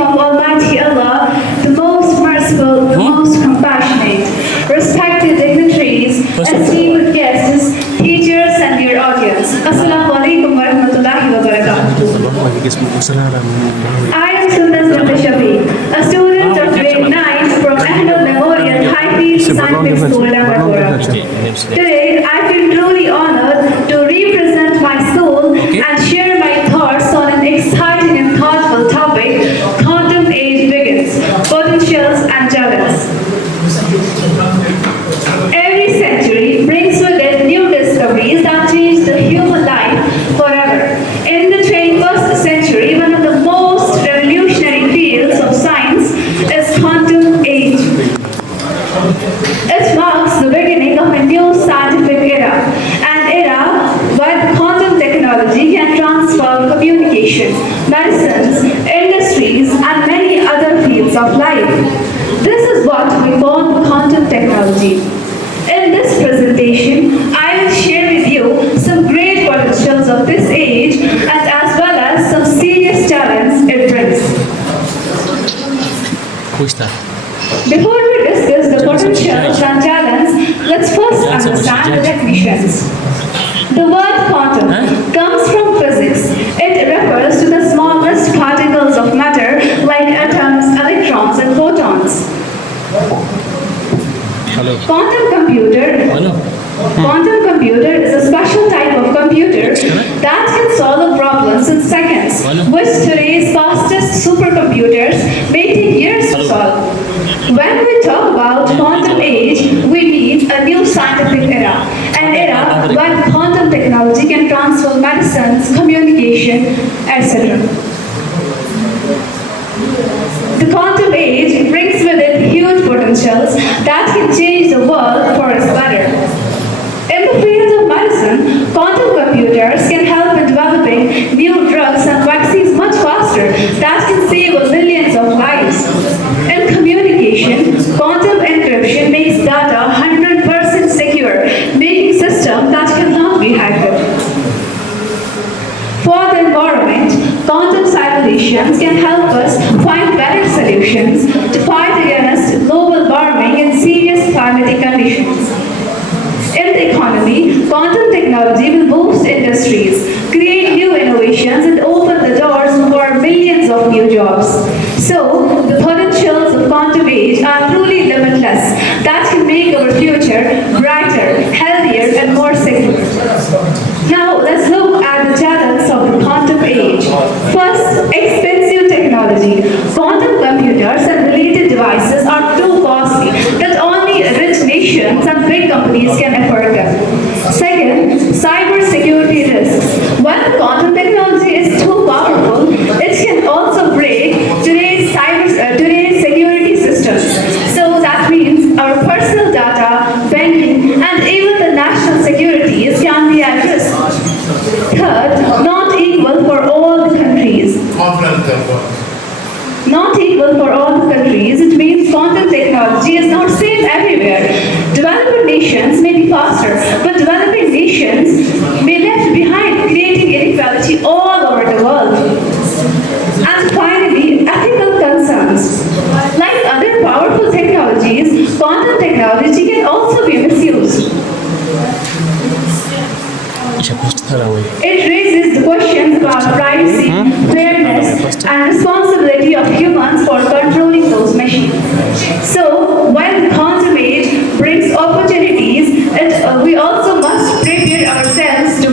of Almighty Allah, the most merciful, the most compassionate. Respected dignitaries, esteemed guests, teachers, and dear audience. Assalamu alaikum wa rahmatullahi wa barakatuh. I am Sultan Shafi, a student of grade 9 from Ahmed Memorial High Scientific School, Damagora. Today, I feel truly honored to represent my school and share my thoughts on an exciting and thoughtful topic, quantum age begins, potentials and challenges. Every century brings with it new discoveries that change the human life forever. In the 21st century, one of the most revolutionary fields of science is quantum age. It marks the beginning of a new scientific era, an era where quantum technology can transform communication, medicines, industries, and many other fields of life. This is what we call quantum technology. In this presentation, I will share with you some great potentials of this age and as well as some serious challenges it brings. Before we discuss the potentials and challenges, let's first understand the definitions. The word quantum comes from physics. It refers to the smallest particles of matter like atoms, electrons, and photons. Quantum computer is a special type of computer that can solve problems in seconds, which today's fastest supercomputers may take years to solve. When we talk about quantum age, we mean a new scientific era, an era when quantum technology can transform medicines, communication, etc. The quantum age brings with it huge potentials that can change the world for its better. In the field of medicine, quantum computers can help in developing new drugs and vaccines much faster that can save millions of lives. In communication, quantum encryption makes data 100% secure, making systems that cannot be hacked. For the environment, quantum simulations can help us find better solutions to fight against global warming and serious climatic conditions. In the economy, quantum technology will boost industries, create new innovations, and open the doors for millions of new jobs. So, the potentials of quantum age are truly limitless that can make our future brighter, healthier, and more secure. Now, let's look at the challenges of the quantum age. First, expensive technology. Quantum computers and related devices are too costly that only rich nations and big companies can afford them. Second, cybersecurity risks. When quantum technology is too powerful, it can also break today's security systems. So that means our personal data, banking, and even the national securities can be at risk. Third, not equal for all the countries. Not equal for all the countries, it means quantum technology is not same everywhere. Developing nations may be faster, but developing nations may left behind, creating inequality all over the world. And finally, ethical concerns. Like other powerful technologies, quantum technology can also be misused. It raises the questions about privacy, fairness, and responsibility of humans for controlling those machines. So, while the quantum age brings opportunities, we also must prepare ourselves to